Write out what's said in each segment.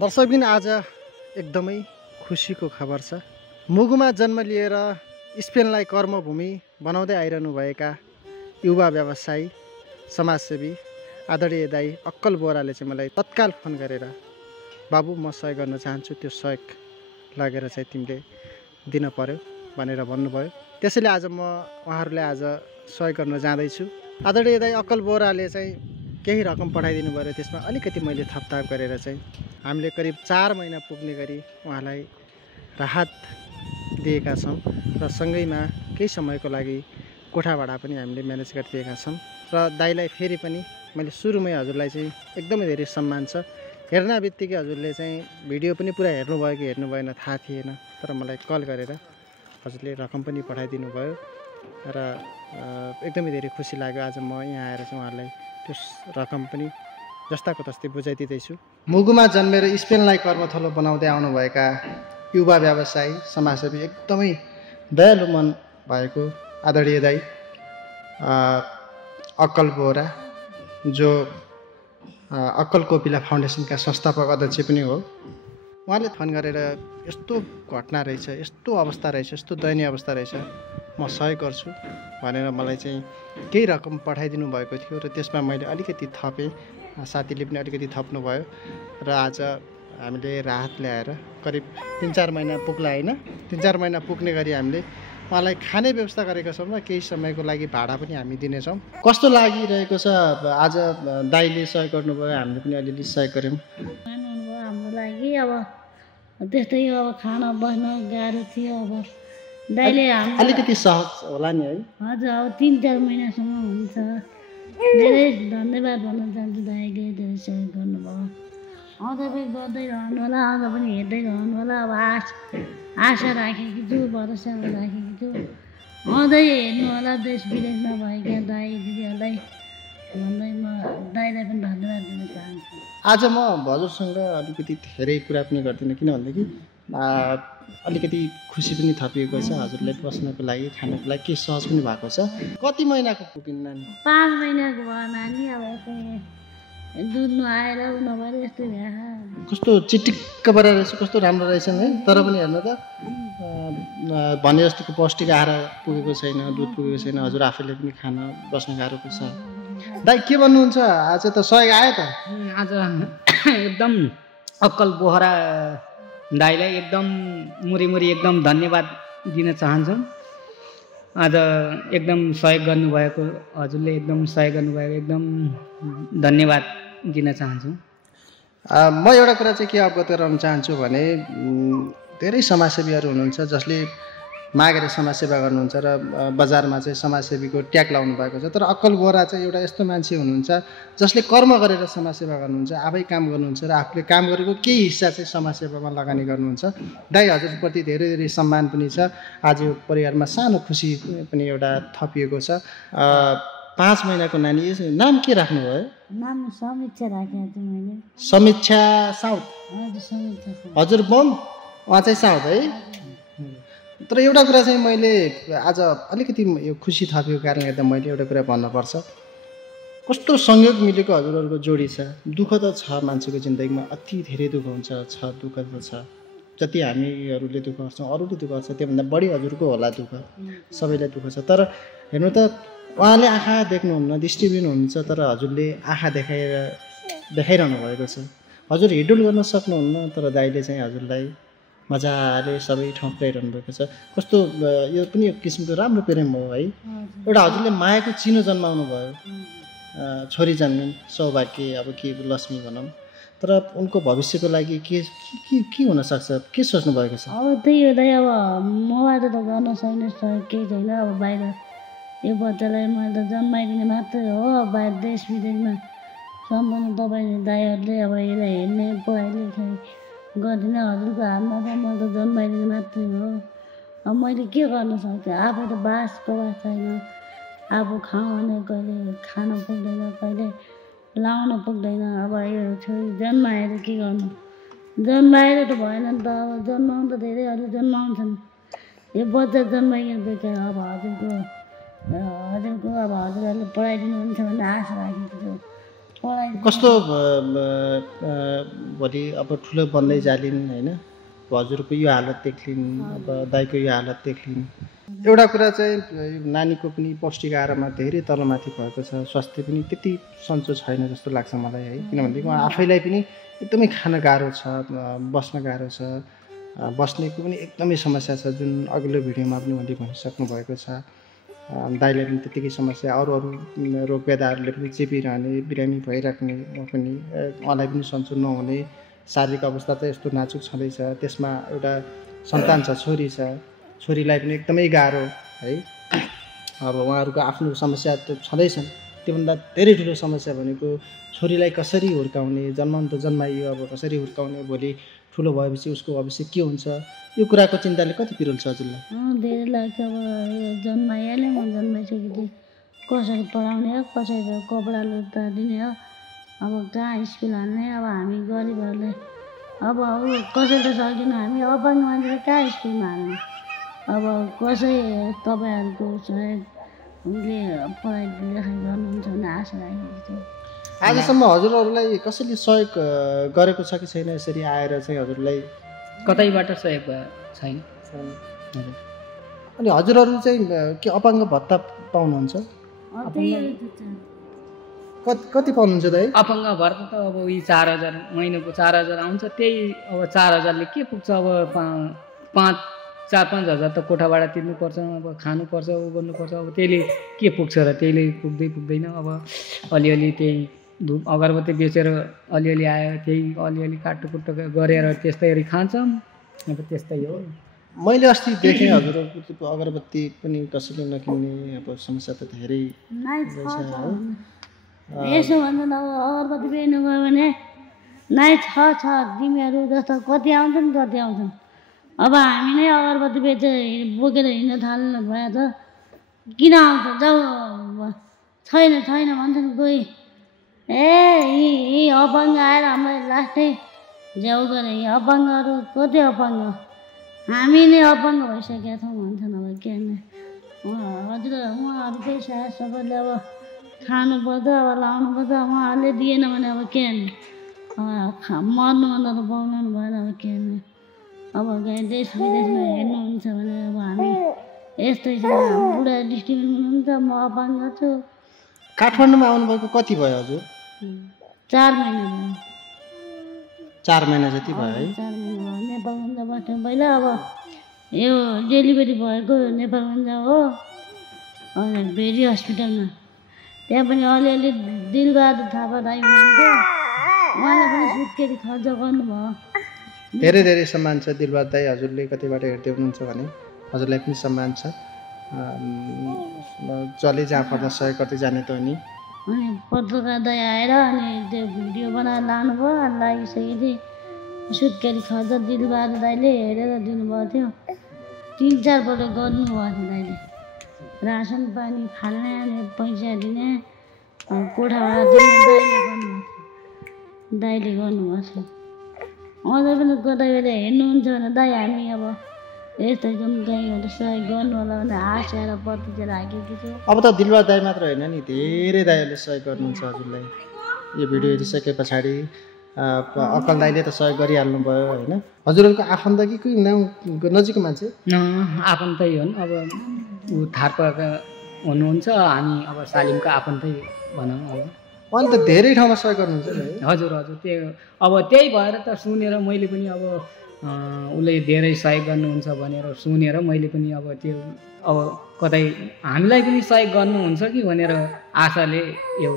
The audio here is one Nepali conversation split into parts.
दर्शकबिन आज एकदमै खुसीको खबर छ। मुगुमा जन्म लिएर स्पेनलाई कर्मभूमि बनाउँदै आइरहनुभएका युवा व्यवसायी समाजसेवी आदरणीय दाई अक्कल बोहराले चाहिँ मलाई तत्काल फोन गरेर बाबु म सहयोग गर्न चाहन्छु, त्यो सहयोग लगेर चाहिँ तिमीले दिन पर्यो भनेर भन्नुभयो। त्यसैले आज म उहाँहरूलाई आज सहयोग गर्न जाँदैछु। आदरणीय दाई अक्कल बोहराले चाहिँ केही रकम पठाइदिनु भयो, त्यसमा अलिकति मैले थपथाप गरेर चाहिँ हामीले करिब 4 महिना पुग्ने गरी उहाँलाई राहत दिएका छौँ र सँगैमा केही समयको लागि कोठा भाडा पनि हामीले म्यानेज गरिदिएका छौँ। र दाइलाई फेरि पनि मैले सुरुमै हजुरलाई चाहिँ एकदमै धेरै सम्मान छ। हेर्न बित्तिकै हजुरले चाहिँ भिडियो पनि पुरा हेर्नुभयो कि हेर्नु भएन थाहा थिएन, तर मलाई कल गरेर हजुरले रकम पनि पठाइदिनु भयो र एकदमै धेरै खुसी लाग्यो। आज म यहाँ आएर चाहिँ उहाँलाई त्यो रकम पनि जस्ताको तस्तै बुझाइदिँदैछु। मुगुमा जन्मेर स्पेनलाई कर्मथलो बनाउँदै आउनुभएका युवा व्यवसायी समाजसेवी एकदमै दयालु मन भएको आदरणीय दाई अक्कल बोहरा, जो अक्कल कोपिला फाउन्डेसनका संस्थापक अध्यक्ष पनि हो। उहाँले फोन गरेर यस्तो घटना रहेछ, यस्तो अवस्था रहेछ, यस्तो दयनीय अवस्था रहेछ, म सहयोग गर्छु भनेर मलाई चाहिँ केही रकम पठाइदिनु भएको थियो र त्यसमा मैले अलिकति थपेँ, साथीले पनि अलिकति थप्नुभयो र आज हामीले राहत ल्याएर करिब 3-4 महिना पुग्ला होइन, 3-4 महिना पुग्ने गरी हामीले उहाँलाई खाने व्यवस्था गरेका छौँ र केही समयको लागि भाडा पनि हामी दिनेछौँ। कस्तो लागिरहेको छ? आज दाइले सहयोग गर्नुभयो, हामीले पनि अलिअलि सहयोग गऱ्यौँ। हाम्रो लागि अब त्यस्तै अब खाना बस्न गाह्रो थियो। अब दाइले अलिकति सहज होला नि है? हजुर, अब 3-4 महिनासम्म हुन्छ। धेरै धन्यवाद भन्न चाहन्छु, दाइले धेरै सहयोग गर्नुभयो। अझ पनि गर्दै रहनु होला, अझ पनि हेर्दै रहनु होला। अब आशा राखेकी छु, भरोसा राखेकी छु। अझै हेर्नु होला देश विदेशमा भएका दाइ दिदीहरूलाई भन्दै म दाइलाई पनि धन्यवाद दिन चाहन्छु। आज म हजुरसँग अलिकति धेरै कुरा पनि गर्दिनँ, किनभनेदेखि अलिकति खुसी पनि थपिएको छ। हजुरले बस्नको लागि खानको लागि के सहज पनि भएको छ। कति महिनाको पुगिन् नानी? 5 महिनाको भयो नानी। अब दुध नआएर नभएर यस्तो भ्या। कस्तो चिटिक्क बरा रहेछ, कस्तो राम्रो रहेछन् है। तर पनि हेर्नु त भने जस्तोको पौष्टिक आहार पुगेको छैन, दुध पुगेको छैन। हजुर आफैले पनि खान बस्न गाह्रो पर्छ। दाइ के भन्नुहुन्छ? आज त सहयोग आयो त? आज एकदम अक्कल बोहरा दाइलाई एकदम मुरी एकदम धन्यवाद दिन चाहन्छौँ। आज एकदम सहयोग गर्नुभएको, हजुरले एकदम सहयोग गर्नुभएको एकदम धन्यवाद दिन चाहन्छु। म एउटा कुरा चाहिँ के अवगत गराउन चाहन्छु भने धेरै समाजसेवीहरू हुनुहुन्छ जसले मागेर समाजसेवा गर्नुहुन्छ र बजारमा चाहिँ समाजसेवीको ट्याग लाउनु भएको छ। तर अक्कल बोहरा चाहिँ एउटा यस्तो मान्छे हुनुहुन्छ जसले कर्म गरेर समाजसेवा गर्नुहुन्छ, आफै काम गर्नुहुन्छ र आफूले काम गरेको केही हिस्सा चाहिँ समाजसेवामा लगानी गर्नुहुन्छ। दाइ हजुरप्रति धेरै धेरै सम्मान पनि छ। आज यो परिवारमा सानो खुसी पनि एउटा थपिएको छ। 5 महिनाको नानी, नाम के राख्नुभयो? नाम समीक्षा राखेको छु मैले। समीक्षा साउथ? हजुर, समीक्षा। हजुर बम उहाँ चाहिँ साउथ है? तर एउटा कुरा चाहिँ मैले आज अलिकति यो खुसी थपेको कारणले गर्दा मैले एउटा कुरा भन्नुपर्छ। कस्तो संयोग मिलेको हजुरहरूको जोडी छ। दुःख त छ मान्छेको जिन्दगीमा, अति धेरै दुःख हुन्छ, दुःख त छ। जति हामीहरूले दुःख गर्छौँ अरूले दुःख गर्छ त्योभन्दा बढी हजुरको होला दुःख, सबैलाई दुःख छ। तर हेर्नु त उहाँले आँखा देख्नुहुन्न, दृष्टिबिन हुनुहुन्छ, तर हजुरले आँखा देखाइरहनु भएको छ। हजुर हिडुल गर्न सक्नुहुन्न, तर दाइले चाहिँ हजुरलाई मजाले सबै ठाउँ पुर्याइरहनु भएको छ। कस्तो यो पनि एक किसिमको राम्रो प्रेम हो है। एउटा हजुरले मायाको चिनो जन्माउनु भयो, छोरी जन्मिन्, सौभाग्य अब के लक्ष्मी भनौँ। तर उनको भविष्यको लागि के हुनसक्छ, के सोच्नु भएको छ? अब त्यही हो दाइ, अब मबाट त गर्न सक्ने सहयोग केही छैन। अब बाहिर यो बच्चालाई मैले त जन्माइदिने मात्रै हो। बाहिर देश विदेशमा सम्पूर्ण तपाईँले दाइहरूले अब यसलाई हेर्ने पढाइ लेखाइ गर्दिनँ। हजुरको हातमा त म त जन्माइदिने मात्रै हो। अब मैले के गर्न सक्छु? आफू त बासको बास छैन, आफू खाउँ भने कहिले खान पुग्दैन, कहिले लाउन पुग्दैन। अब यो छोरी जन्माएर के गर्नु? जन्माएर त भएन नि त। अब जन्माउनु त धेरैहरू जन्माउँछन्, यो बच्चा जन्माइकन बेकार। अब हजुरको अब हजुरहरूले पढाइदिनुहुन्छ भन्ने आशा राखेको छु। पढाइ कस्तो भोलि अब ठुलो बन्दै जालिन् होइन हजुरको यो हालत देख्लिन् अब दाइको यो हालत देख्लिन् एउटा कुरा चाहिँ यो नानीको पनि पौष्टिक आहारमा धेरै तलमाथि भएको छ स्वास्थ्य पनि त्यति सन्चो छैन जस्तो लाग्छ मलाई है किनभनेदेखि उहाँ आफैलाई पनि एकदमै खान गाह्रो छ बस्न गाह्रो छ बस्नेको पनि एकदमै समस्या छ जुन अघिल्लो भिडियोमा पनि उहाँले भनिसक्नु भएको छ दाइलाई पनि त्यतिकै समस्या अरू रोग व्याधाहरूले पनि चेपिरहने बिरामी भइराख्ने पनि उहाँलाई पनि सन्चो नहुने शारीरिक अवस्था त यस्तो नाजुक छँदैछ त्यसमा एउटा सन्तान छ छोरी छ छोरीलाई पनि एकदमै गाह्रो है अब उहाँहरूको आफ्नो समस्या त छँदैछन् त्योभन्दा धेरै ठुलो समस्या भनेको छोरीलाई कसरी हुर्काउने जन्माउनु त जन्माइयो अब कसरी हुर्काउने भोलि ठुलो भएपछि उसको भविष्य के हुन्छ यो कुराको चिन्ताले कति पिरोल छ हजुरलाई धेरै लाग्छ अब यो जन्माइहालेँ म जन्माइसकेपछि कसरी पढाउने हो कसरी कपडा लुगा दिने हो अब कहाँ स्कुल हाल्ने अब हामी गरिबहरूले अब कसै त सक्दैन हामी अपाङ्ग मान्छेले कहाँ स्कुलमा हाल्ने अब कसै तपाईँहरूको सहयोगले पढाइ लेखाइ गर्नुहुन्छ भने आशा राखेको छु आजसम्म हजुरहरूलाई कसैले सहयोग गरेको छ कि छैन यसरी आएर चाहिँ हजुरलाई कतैबाट सहयोग छैन अनि हजुरहरू चाहिँ के अपाङ्ग भत्ता पाउनुहुन्छ कति पाउनुहुन्छ दाइ अपाङ्ग भत्ता त अब उही 4,000 महिनाको 4,000 आउँछ त्यही अब 4,000ले के पुग्छ अब 4-5 हजार त कोठाबाट तिर्नुपर्छ अब खानुपर्छ उ गर्नुपर्छ अब त्यसले के पुग्छ र त्यसले पुग्दैन अब अलिअलि त्यही धुप अगरबत्ती बेचेर अलिअलि आयो त्यही अलिअलि काटकुट गरेर त्यस्तै खान्छौँ अब त्यस्तै हो मैले अस्ति देखेँ हजुरहरूको अगरबत्ती पनि कसैले नकिन्ने अब समस्या त धेरै यसो भन्छ अब अगरबत्ती बेच्नु गयो भने नाइ छ तिमीहरू जस्तो कति आउँछन् कति आउँछन् अब हामी नै अगरबत्ती बेचेर बोकेर हिँड्न थाल्नु भयो त किन आउँछ जाऊ छैन भन्छन् कोही यी अपाङ्ग आएर हामीलाई लास्टै झ्याउ गरे यी अपाङ्गहरू कति अपाङ्ग हामी नै अपाङ्ग भइसकेका छौँ भन्छन् अब के हजुर उहाँहरूकै साथ सबैले अब खानुपर्छ अब लाउनुपर्छ उहाँहरूले दिएन भने अब के मर्नुभन्दा त पाउनु भएन अब के अब देश विदेशमा हेर्नुहुन्छ भने अब हामी यस्तै छ बुढा डिस्ट्रिक्ट हुनुहुन्छ म अपाङ्ग छु काठमाडौँमा आउनुभएको कति भयो हजुर 4 महिना भयो 4 महिना जति भयो है 4 महिना भयो नेपालगञ्ज बस्थ्यौँ पहिला अब यो डेलिभरी भएको नेपालगञ्ज हो भेरी हस्पिटलमा त्यहाँ पनि अलिअलि दिलबहादुर थापा दाइ हुनुहुन्थ्यो उहाँले पनि सुत्केरी खर्च गर्नुभयो धेरै सम्मान छ दिलबहादुर दाइ हजुरले कतिबाट हेर्दै हुनुहुन्छ भने हजुरलाई पनि सम्मान छ जसले जहाँ पर्दा सहयोग गर्दै जाने त हो नि अनि पत्रकार दाइ आएर अनि त्यो भिडियो बनाएर लानुभयो लागिसकेपछि सुत्केरी खर्च दिलबहादुर दाइले हेरेर दिनुभएको थियो 3-4 पल्ट गर्नुभएको थियो दाइले रासन पानी फाल्ने अनि पैसा दिने कोठाबाट दाइले गर्नुभएको थियो अझ पनि कतै बेला हेर्नुहुन्छ भने दाइ हामी अब यस्तै जाउँ कहीँ सहयोग गर्नु होला भने हाँसेर पत्ती राखेको छु अब त दिलबहादुर दाइ मात्र होइन नि धेरै दाइहरूले सहयोग गर्नुहुन्छ हजुरलाई यो भिडियो हेरिसके पछाडि अक्कल दाइले त सहयोग गरिहाल्नु भयो होइन हजुरहरूको आफन्त कि कोही नजिकको मान्छे आफन्तै हुन् अब ऊ थार्पाका हुनुहुन्छ हामी अब सालिमको आफन्तै भनौँ अब अनि त धेरै ठाउँमा सहयोग गर्नुहुन्छ नि हजुर त्यो अब त्यही भएर त सुनेर मैले पनि अब उसले धेरै सहयोग गर्नुहुन्छ भनेर सुनेर मैले पनि अब त्यो अब कतै हामीलाई पनि सहयोग गर्नुहुन्छ कि भनेर आशाले यो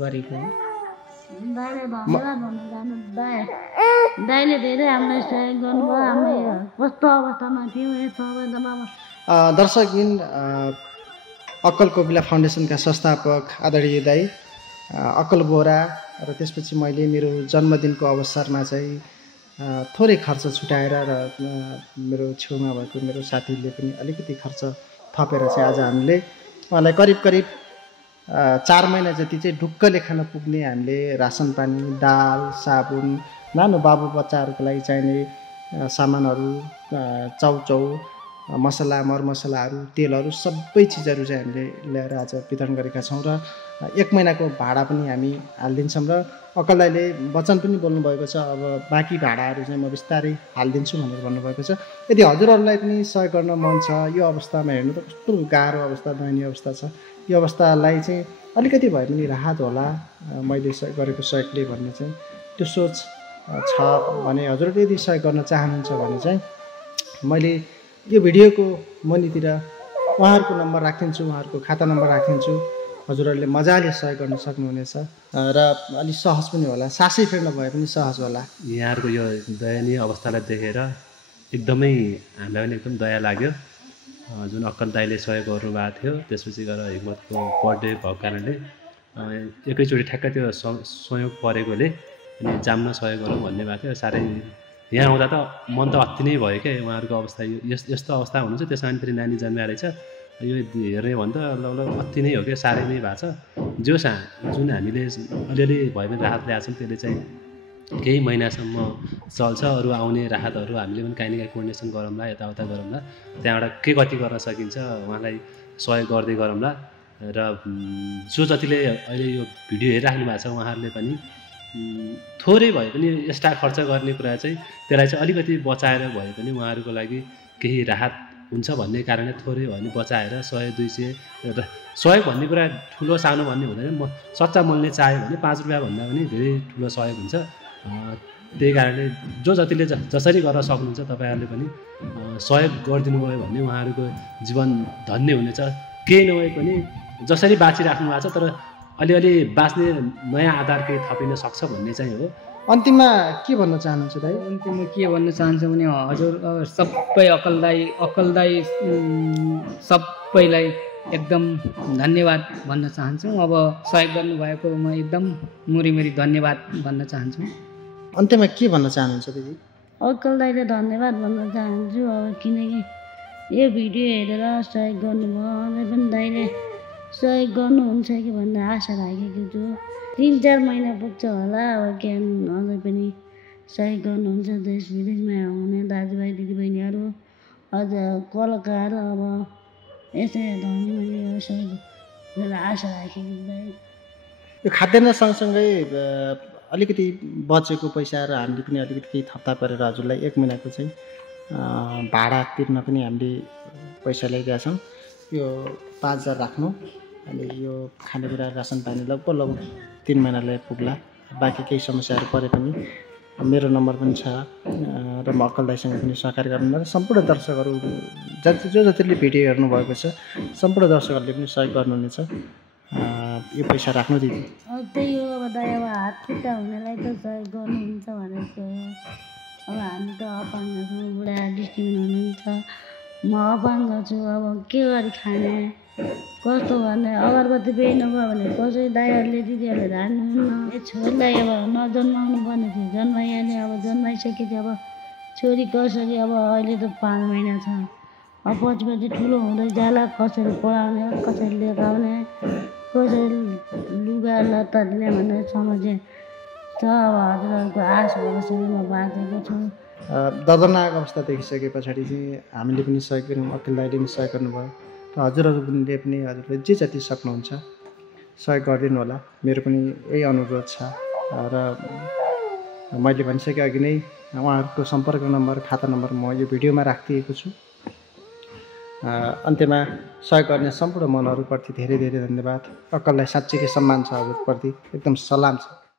गरेको दाइले धेरै हामीलाई सहयोग गर्नुभयो हामी कस्तो अवस्थामा थियौँ यस्तो अवस्थामा दर्शकबिन अक्कल कोपिला फाउन्डेसनका संस्थापक आदरणीय दाइ अक्कल बोहरा र त्यसपछि मैले मेरो जन्मदिनको अवसरमा चाहिँ थोरै खर्च छुटाएर र मेरो छेउमा भएको मेरो साथीले पनि अलिकति खर्च थपेर चाहिँ आज हामीले उहाँलाई करिब 4 महिना जति चाहिँ ढुक्कले खान पुग्ने हामीले रासन पानी दाल साबुन नानो बाबु बच्चाहरूको लागि चाहिने सामानहरू चाउचाउ मसला मरमसलाहरू तेलहरू सबै चिजहरू चाहिँ हामीले ल्याएर आज वितरण गरेका छौँ र 1 महिनाको भाडा पनि हामी हालिदिन्छौँ र अक्कल दाइले वचन पनि बोल्नुभएको छ अब बाँकी भाडाहरू चाहिँ म बिस्तारै हालिदिन्छु भनेर भन्नुभएको छ। यदि हजुरहरूलाई पनि सहयोग गर्न मन छ, यो अवस्थामा हेर्नु त कस्तो गाह्रो अवस्था, दयनीय अवस्था छ, यो अवस्थालाई चाहिँ अलिकति भए पनि राहत होला मैले गरेको सहयोगले भन्ने चाहिँ त्यो सोच छ भने हजुरहरूले यदि सहयोग गर्न चाहनुहुन्छ भने चाहिँ मैले यो भिडियोको मुनितिर उहाँहरूको नम्बर राखिदिन्छु, उहाँहरूको खाता नम्बर राखिदिन्छु। हजुरहरूले मजाले सहयोग गर्न सक्नुहुनेछ र अलिक सहज पनि होला, सासै फेर्न भए पनि सहज होला। यहाँहरूको यो दयनीय अवस्थालाई देखेर एकदमै हामीलाई पनि एकदम दया लाग्यो। जुन अक्कल दाइले सहयोग गर्नुभएको थियो त्यसपछि गएर हिम्मतको बर्थडे भएको कारणले एकैचोटि ठ्याक्कै त्यो संयोग परेकोले अनि जाम्न सहयोग गरौँ भन्ने भएको थियो। साह्रै यहाँ आउँदा त मन त अति नै भयो क्या उहाँहरूको अवस्था, यस्तो अवस्था हुनुहुन्छ। त्यसमा अनि फेरि नानी जन्माएर रहेछ, यो हेर्ने भने त लगभग अति नै हो क्या, साह्रै नै भएको छ। जोस् जुन हामीले अलिअलि भए पनि राहत ल्याएको छौँ त्यसले चाहिँ केही महिनासम्म चल्छ। अरू आउने राहतहरू हामीले पनि काहीँ न काहीँ कोर्डिनेसन गरौँला, यताउता गरौँला, त्यहाँबाट के कति गर्न सकिन्छ उहाँलाई सहयोग गर्दै गरौँला। र जो जतिले अहिले यो भिडियो हेरिराख्नु भएको छ उहाँहरूले पनि थोरै भए पनि एक्स्ट्रा खर्च गर्ने कुरा चाहिँ त्यसलाई चाहिँ अलिकति बचाएर भए पनि उहाँहरूको लागि केही राहत हुन्छ भन्ने कारणले थोरै भए पनि बचाएर 100-200 र सहयोग भन्ने कुरा ठुलो सानो भन्ने हुँदैन। सच्चा मनले चाह्यो भने 5 रुपियाँ भन्दा पनि धेरै ठुलो सहयोग हुन्छ। त्यही कारणले जो जतिले जसरी गर्न सक्नुहुन्छ तपाईँहरूले पनि सहयोग गरिदिनु भयो भने उहाँहरूको जीवन धन्य हुनेछ। केही नभए पनि जसरी बाँचिराख्नु भएको छ तर अलिअलि बाँच्ने नयाँ आधार केही थपिन सक्छ भन्ने चाहिँ हो। अन्तिममा के भन्न चाहनुहुन्छ दाइ? अन्तिममा के भन्न चाहन्छु भने हजुर सबै अक्कल दाइ सबैलाई एकदम धन्यवाद भन्न चाहन्छु। अब सहयोग गर्नुभएको म एकदम मुरी धन्यवाद भन्न चाहन्छु। अन्त्यमा के भन्न चाहनुहुन्छ दिदी? अक्कल दाइले धन्यवाद भन्न चाहन्छु। अब किनकि यो भिडियो हेरेर सहयोग गर्नुभयो, अझै पनि दाइले सहयोग गर्नुहुन्छ कि भन्ने आशा राखेको छु। 3-4 महिना पुग्छ होला अब ज्ञान अझै पनि सहयोग गर्नुहुन्छ। देश विदेशमा हुने दाजुभाइ दिदीबहिनीहरू अझ कलाकार अब यसै धनी मैले सहयोग आशा राखेको दाइ। यो खाद्यान्न सँगसँगै अलिकति बचेको पैसा र हामीले पनि अलिकति केही थप्ता पारेर हजुरलाई 1 महिनाको चाहिँ भाडा तिर्न पनि हामीले पैसा ल्याइदिएका छौँ। यो 5000 राख्नु, अनि यो खानेकुरा रासन पानी लगभग 3 महिनालाई पुग्ला। बाँकी केही समस्याहरू परे पनि मेरो नम्बर पनि छ र म अक्कल दाइसँग पनि सहकारी गर्नु र सम्पूर्ण दर्शकहरू जो जतिले भिडियो हेर्नुभएको छ सम्पूर्ण दर्शकहरूले पनि सहयोग गर्नुहुनेछ। यो पैसा राख्नु दिदी। त्यही हो अब दाइ, अब हात खुट्टा हुनेलाई त सहयोग गर्नुहुन्छ भनेको। अब हामी त अपाङ्ग छौँ, बुढा दृष्टिबिन हुनुहुन्छ, म अपाङ्ग छु। अब के गरी खाने कस्तो गर्ने? अगरबत्ती बेच्नु नभयो भने कसै दाइहरूले दिदीहरूले धान्नुहुन्न। छोरीलाई अब नजन्माउनु पर्ने थियो, जन्माइहाल्यो। अब जन्माइसकेपछि अब छोरी कसरी, अब अहिले त 5 महिना छ, अब पछि ठुलो हुँदै जाला। कसरी पढाउने, कसरी लेखाउने, कसरी लुगा लत्ता दिने भन्ने समस्या छ। अब हजुरहरूको आश भरोसाले म बाँचेको छु। दर्दनाक अवस्था देखिसके पछाडि चाहिँ हामीले पनि सहयोग गऱ्यौँ, अखिल दाइले पनि सहयोग गर्नुभयो र हजुरहरूले पनि हजुरले जे जति सक्नुहुन्छ सहयोग गरिदिनु होला। मेरो पनि यही अनुरोध छ र मैले भनिसके अघि नै उहाँहरूको सम्पर्क नम्बर, खाता नम्बर म यो भिडियोमा राखिदिएको छु। अन्त्यमा सहयोग गर्ने सम्पूर्ण मनहरूप्रति धेरै धेरै धन्यवाद। अक्कललाई साँच्चैकै सम्मान छ, हजुरप्रति एकदम सलाम छ।